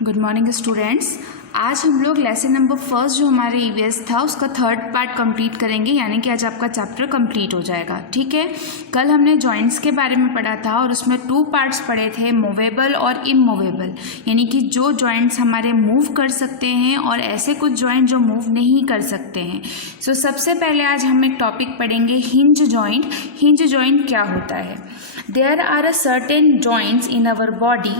Good morning students. आज हम लोग लेसन नंबर फर्स्ट जो हमारे ईवीएस था उसका थर्ड पार्ट कंप्लीट करेंगे, यानी कि आज आपका चैप्टर कंप्लीट हो जाएगा। ठीक है, कल हमने जॉइंट्स के बारे में पढ़ा था और उसमें 2 पार्ट्स पढ़े थे, मूवेबल और इमूवेबल, यानी कि जो जॉइंट्स हमारे मूव कर सकते हैं और ऐसे कुछ जॉइंट जो मूव नहीं कर सकते हैं। सो सबसे पहले आज हम एक टॉपिक पढ़ेंगे हिंज जॉइंट। हिंज जॉइंट क्या होता है? There are a certain joints in our body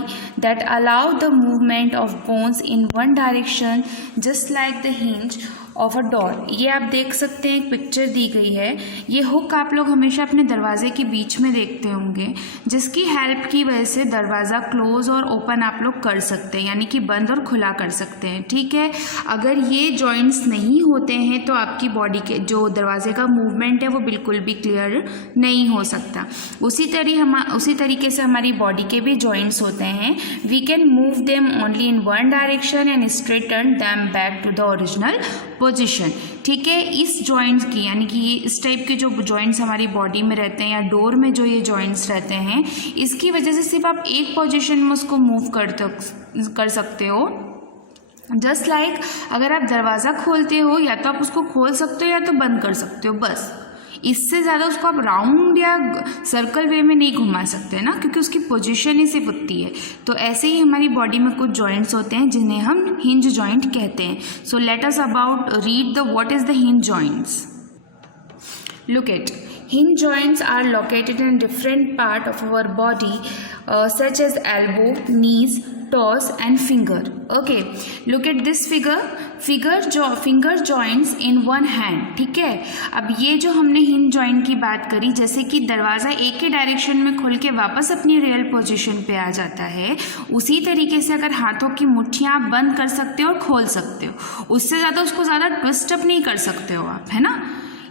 that allow the movement of bones in one direction, just like the hinge of a door. ये आप देख सकते हैं, एक पिक्चर दी गई है। ये हुक आप लोग हमेशा अपने दरवाजे के बीच में देखते होंगे, जिसकी हेल्प की वजह से दरवाज़ा क्लोज और ओपन आप लोग कर सकते हैं, यानी कि बंद और खुला कर सकते हैं। ठीक है, अगर ये जॉइंट्स नहीं होते हैं तो आपकी बॉडी के जो दरवाजे का मूवमेंट है वो बिल्कुल भी क्लियर नहीं हो सकता। उसी तरीके से हमारी बॉडी के भी जॉइंट्स होते हैं। We can move them only in one direction and straighten them back to the original position. ठीक है, इस जॉइंट्स की, यानी कि ये इस टाइप के जो जॉइंट्स हमारी बॉडी में रहते हैं या डोर में जो ये जॉइंट्स रहते हैं, इसकी वजह से सिर्फ आप एक पोजीशन में उसको मूव कर सकते हो। जस्ट लाइक अगर आप दरवाज़ा खोलते हो, या तो आप उसको खोल सकते हो या तो बंद कर सकते हो, बस। इससे ज़्यादा उसको आप राउंड या सर्कल वे में नहीं घुमा सकते ना, क्योंकि उसकी पोजीशन ही सिर्फ उतनी है। तो ऐसे ही हमारी बॉडी में कुछ जॉइंट्स होते हैं जिन्हें हम हिंज जॉइंट कहते हैं। So let us about read the what is the hinge joints. Look at hinge joints are located in different part of our body such as elbow, knees, toes and finger. Okay, look at this finger joints in one hand. ठीक है, अब ये जो हमने hinge joint की बात करी, जैसे कि दरवाज़ा एक ही डायरेक्शन में खोल के वापस अपनी रियल पोजीशन पे आ जाता है, उसी तरीके से अगर हाथों की मुट्ठियाँ आप बंद कर सकते हो और खोल सकते हो, उससे ज़्यादा उसको ज़्यादा ट्विस्ट अप नहीं कर सकते हो आप, है ना।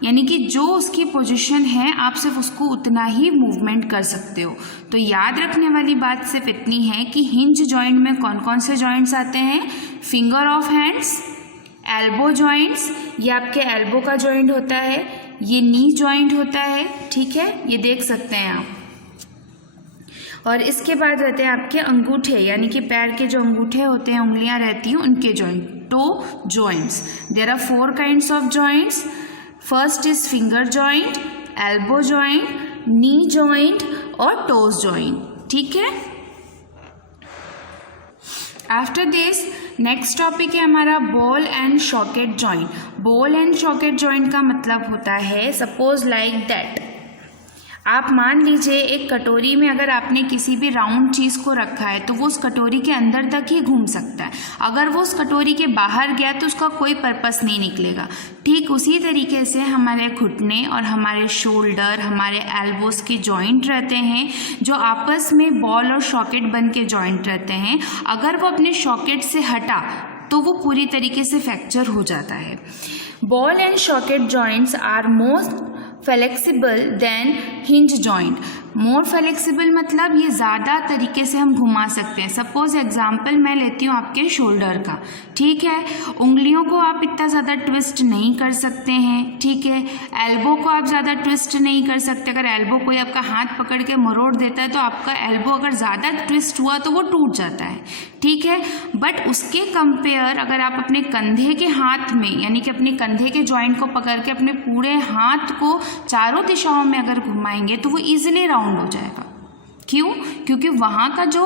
यानी कि जो उसकी पोजीशन है आप सिर्फ उसको उतना ही मूवमेंट कर सकते हो। तो याद रखने वाली बात सिर्फ इतनी है कि हिंज जॉइंट में कौन कौन से जॉइंट्स आते हैं? Finger of hands, elbow joints, ये आपके एल्बो का जॉइंट होता है, ये नी जॉइंट होता है। ठीक है, ये देख सकते हैं आप। और इसके बाद रहते हैं आपके अंगूठे, यानी कि पैर के जो अंगूठे होते हैं, उंगलियां रहती हैं, उनके joint, toe joints. There are 4 kinds of joints. First is finger joint, elbow joint, knee joint और टोज जॉइंट। ठीक है, आफ्टर दिस नेक्स्ट टॉपिक है हमारा ball and socket joint. Ball and socket joint का मतलब होता है, सपोज लाइक दैट, आप मान लीजिए एक कटोरी में अगर आपने किसी भी राउंड चीज़ को रखा है तो वो उस कटोरी के अंदर तक ही घूम सकता है। अगर वो उस कटोरी के बाहर गया तो उसका कोई पर्पस नहीं निकलेगा। ठीक उसी तरीके से हमारे घुटने और हमारे शोल्डर, हमारे एल्बोस के जॉइंट रहते हैं, जो आपस में बॉल और सॉकेट बन के जॉइंट रहते हैं। अगर वो अपने सॉकेट से हटा तो वो पूरी तरीके से फ्रैक्चर हो जाता है। Ball and socket joints are most flexible than hinge joint. More flexible मतलब ये ज़्यादा तरीके से हम घुमा सकते हैं। सपोज एग्जांपल मैं लेती हूँ आपके शोल्डर का। ठीक है, उंगलियों को आप इतना ज़्यादा ट्विस्ट नहीं कर सकते हैं। ठीक है, एल्बो को आप ज़्यादा ट्विस्ट नहीं कर सकते। अगर एल्बो कोई आपका हाथ पकड़ के मरोड़ देता है तो आपका एल्बो अगर ज़्यादा ट्विस्ट हुआ तो वो टूट जाता है। ठीक है, बट उसके कंपेयर अगर आप अपने कंधे के हाथ में, यानी कि अपने कंधे के जॉइंट को पकड़ के अपने पूरे हाथ को चारों दिशाओं में अगर घुमाएंगे तो वो ईजिली राउंड हो जाएगा। क्यों? क्योंकि वहाँ का जो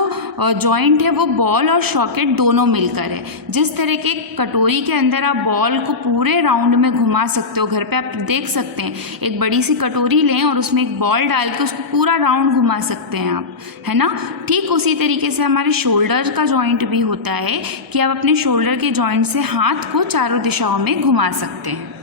जॉइंट है वो बॉल और सॉकेट दोनों मिलकर है। जिस तरह के कटोरी के अंदर आप बॉल को पूरे राउंड में घुमा सकते हो, घर पे आप देख सकते हैं, एक बड़ी सी कटोरी लें और उसमें एक बॉल डाल के उसको पूरा राउंड घुमा सकते हैं आप, है ना। ठीक उसी तरीके से हमारे शोल्डर का जॉइंट भी होता है कि आप अपने शोल्डर के जॉइंट से हाथ को चारों दिशाओं में घुमा सकते हैं।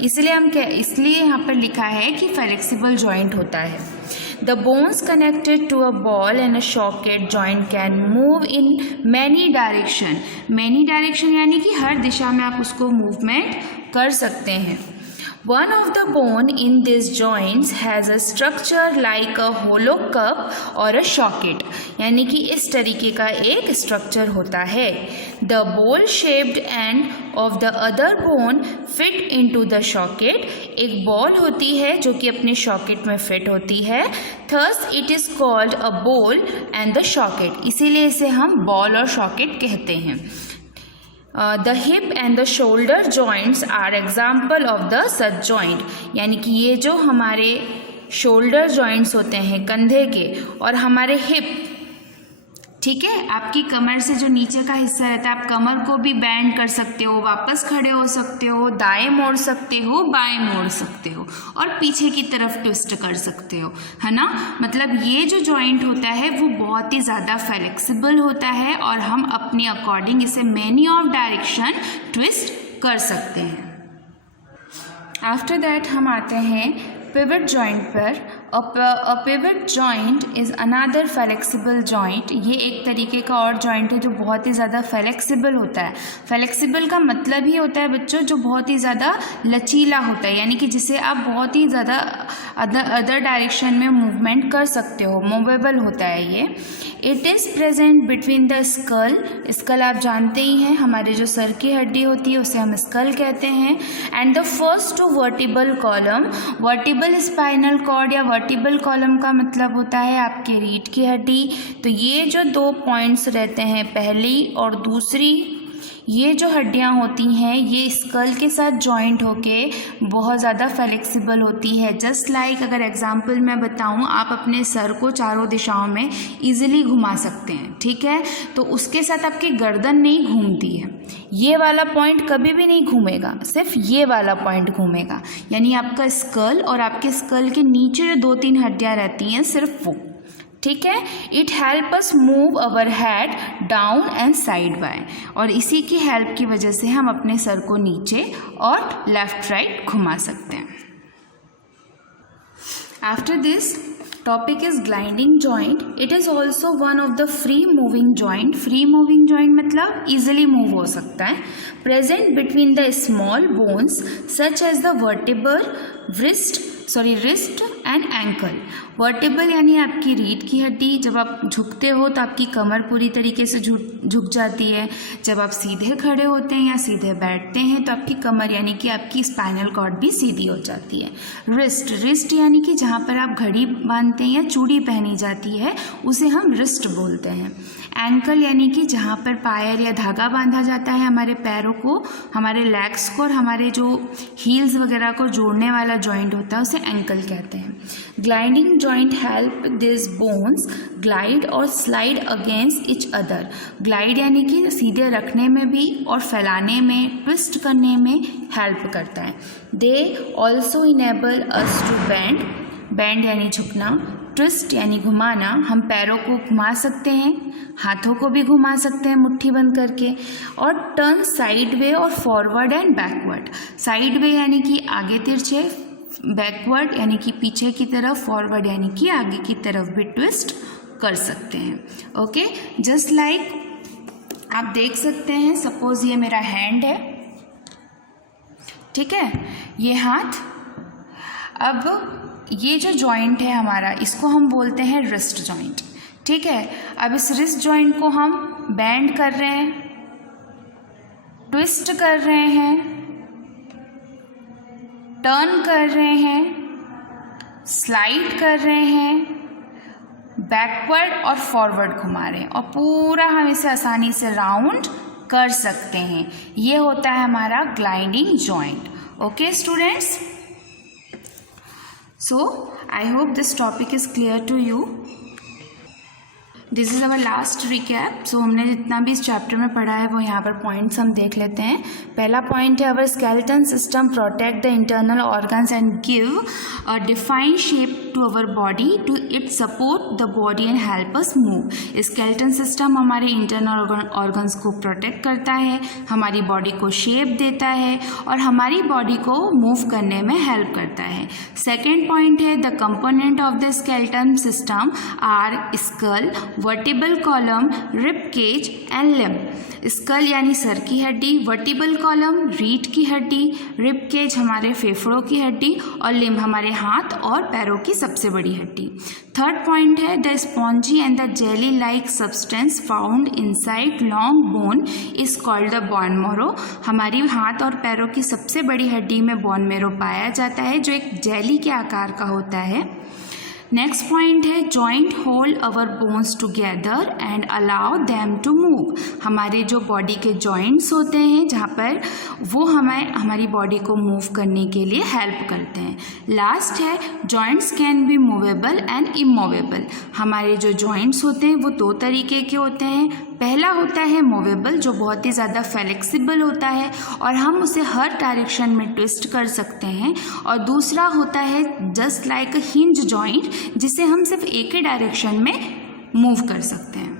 इसलिए यहाँ पर लिखा है कि फ्लेक्सिबल जॉइंट होता है। The bones connected to a ball and a socket joint can move in many direction. Many direction यानी कि हर दिशा में आप उसको मूवमेंट कर सकते हैं। One of the bone in these joints has a structure like a hollow cup or a socket, यानी कि इस तरीके का एक स्ट्रक्चर होता है. The bowl shaped end of the other bone fit into the socket. एक बॉल होती है जो कि अपने सॉकेट में फिट होती है. Thus it is called a ball and the socket. इसीलिए इसे हम बॉल और सॉकेट कहते हैं. The hip and the shoulder joints are example of the such joint. यानी कि ये जो हमारे शोल्डर जॉइंट्स होते हैं कंधे के और हमारे हिप, ठीक है, आपकी कमर से जो नीचे का हिस्सा रहता है, आप कमर को भी बैंड कर सकते हो, वापस खड़े हो सकते हो, दाएं मोड़ सकते हो, बाएं मोड़ सकते हो और पीछे की तरफ ट्विस्ट कर सकते हो, है ना. मतलब ये जो जॉइंट होता है वो बहुत ही ज़्यादा फ्लेक्सिबल होता है और हम अपने अकॉर्डिंग इसे मैनी ऑफ डायरेक्शन ट्विस्ट कर सकते हैं. आफ्टर दैट हम आते हैं पिवट जॉइंट पर. A pivot joint is another flexible joint. ये एक तरीके का और जॉइंट है जो बहुत ही ज़्यादा फ्लेक्सिबल होता है. फ्लेक्सिबल का मतलब ही होता है बच्चों जो बहुत ही ज़्यादा लचीला होता है, यानी कि जिसे आप बहुत ही ज़्यादा अदर डायरेक्शन में मूवमेंट कर सकते हो, मूवेबल होता है ये. It is present between the skull. Skull आप जानते ही हैं, हमारे जो सर की हड्डी होती है उसे हम स्कल कहते हैं. And the first two vertebral column. Vertebral spinal cord या वर्टिबल कॉलम का मतलब होता है आपकी रीढ़ की हड्डी. तो ये जो 2 पॉइंट्स रहते हैं, पहली और दूसरी, ये जो हड्डियाँ होती हैं ये स्कल के साथ जॉइंट होके बहुत ज़्यादा फ्लेक्सिबल होती है. जस्ट लाइक अगर एग्जांपल मैं बताऊँ, आप अपने सर को चारों दिशाओं में इजीली घुमा सकते हैं, ठीक है, तो उसके साथ आपकी गर्दन नहीं घूमती है. ये वाला पॉइंट कभी भी नहीं घूमेगा, सिर्फ ये वाला पॉइंट घूमेगा. यानी आपका स्कल और आपके स्कल के नीचे जो 2-3 हड्डियाँ रहती हैं सिर्फ वो, ठीक है. It help us move our head down and side by. और इसी की हेल्प की वजह से हम अपने सर को नीचे और लेफ्ट राइट घुमा सकते हैं. After this topic is gliding joint. It is also one of the free moving joint. Free moving joint मतलब ईजिली मूव हो सकता है. Present between the small bones such as the vertebral, wrist and ankle. Vertebral यानी आपकी रीढ़ की हड्डी. जब आप झुकते हो तो आपकी कमर पूरी तरीके से झुक जाती है. जब आप सीधे खड़े होते हैं या सीधे बैठते हैं तो आपकी कमर यानी कि आपकी स्पाइनल कॉर्ड भी सीधी हो जाती है. रिस्ट यानी कि जहाँ पर आप घड़ी बांधते हैं या चूड़ी पहनी जाती है उसे हम रिस्ट बोलते हैं. एंकल यानी कि जहाँ पर पायर या धागा बांधा जाता है हमारे पैरों को, हमारे लेग्स को और हमारे जो हील्स वगैरह को जोड़ने वाला जॉइंट होता है उसे एंकल कहते हैं. Gliding joint help this bones glide और slide against each other. Glide यानी कि सीधे रखने में भी और फैलाने में, ट्विस्ट करने में हेल्प करता है. They also enable us to bend यानी झुकना, ट्विस्ट यानी घुमाना. हम पैरों को घुमा सकते हैं, हाथों को भी घुमा सकते हैं मुट्ठी बंद करके. और टर्न साइड वे और forward and backward. Side way यानी कि आगे तिरछे, बैकवर्ड यानी कि पीछे की तरफ, फॉरवर्ड यानी कि आगे की तरफ भी ट्विस्ट कर सकते हैं. ओके, जस्ट लाइक आप देख सकते हैं, सपोज ये मेरा हैंड है, ठीक है, ये हाथ. अब ये जो जॉइंट है हमारा, इसको हम बोलते हैं रिस्ट जॉइंट, ठीक है. अब इस रिस्ट जॉइंट को हम बैंड कर रहे हैं, ट्विस्ट कर रहे हैं, टर्न कर रहे हैं, स्लाइड कर रहे हैं, बैकवर्ड और फॉरवर्ड घुमा रहे हैं और पूरा हम इसे आसानी से राउंड कर सकते हैं. ये होता है हमारा gliding joint. Okay students, so I hope this topic is clear to you. This is our last recap. So हमने जितना भी इस चैप्टर में पढ़ा है वो यहाँ पर पॉइंट्स हम देख लेते हैं. पहला पॉइंट है, our skeleton system protect the internal organs and give a defined shape to our body to it support the body and help us move. Skeleton system हमारे इंटरनल ऑर्गन्स को प्रोटेक्ट करता है, हमारी बॉडी को shape देता है और हमारी बॉडी को मूव करने में हेल्प करता है. सेकेंड पॉइंट है, the component of the skeleton system are skull, vertebral column, rib cage and limb. Skull यानी सर की हड्डी, वर्टिबल कॉलम रीढ़ की हड्डी, रिब केज हमारे फेफड़ों की हड्डी और लिम्ब हमारे हाथ और पैरों की सबसे बड़ी हड्डी। थर्ड पॉइंट है the spongy and the jelly like substance found inside long bone is called the bone marrow. हमारी हाथ और पैरों की सबसे बड़ी हड्डी में बोन मैरो पाया जाता है जो एक जेली के आकार का होता है। नेक्स्ट पॉइंट है joint hold our bones together and allow them to move. हमारे जो बॉडी के जॉइंट्स होते हैं जहाँ पर वो हमारी बॉडी को मूव करने के लिए हेल्प करते हैं। लास्ट है joints can be movable and immovable. हमारे जो जॉइंट्स होते हैं वो दो तरीके के होते हैं। पहला होता है मूवेबल जो बहुत ही ज़्यादा फ्लेक्सिबल होता है और हम उसे हर डायरेक्शन में ट्विस्ट कर सकते हैं, और दूसरा होता है जस्ट लाइक अ हिंज जॉइंट जिसे हम सिर्फ एक ही डायरेक्शन में मूव कर सकते हैं।